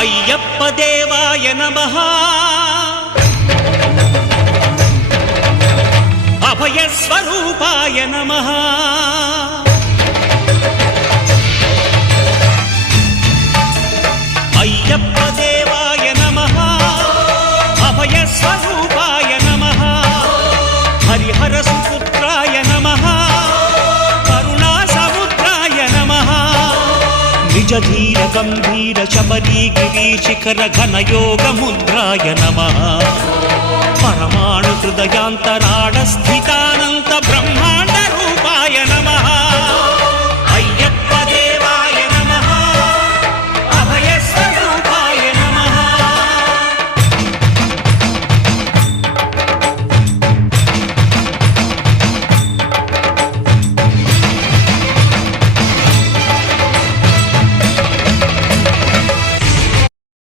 అయ్యప్ప దేవాయ నమః అభయ స్వరూపాయ నమః అయ్యప్ప దేవాయ నమః అభయ స్వరూపాయ నమః హరిహర సుపుత్రాయ నమః కరుణా సముద్రాయ నమః నిజ ధీర గంభీర శబరీ గిరి శిఖర ఘన యోగ ముద్రాయ నమః పరమాణు హృదయాంతరాళ స్థితానంత బ్రహ్మా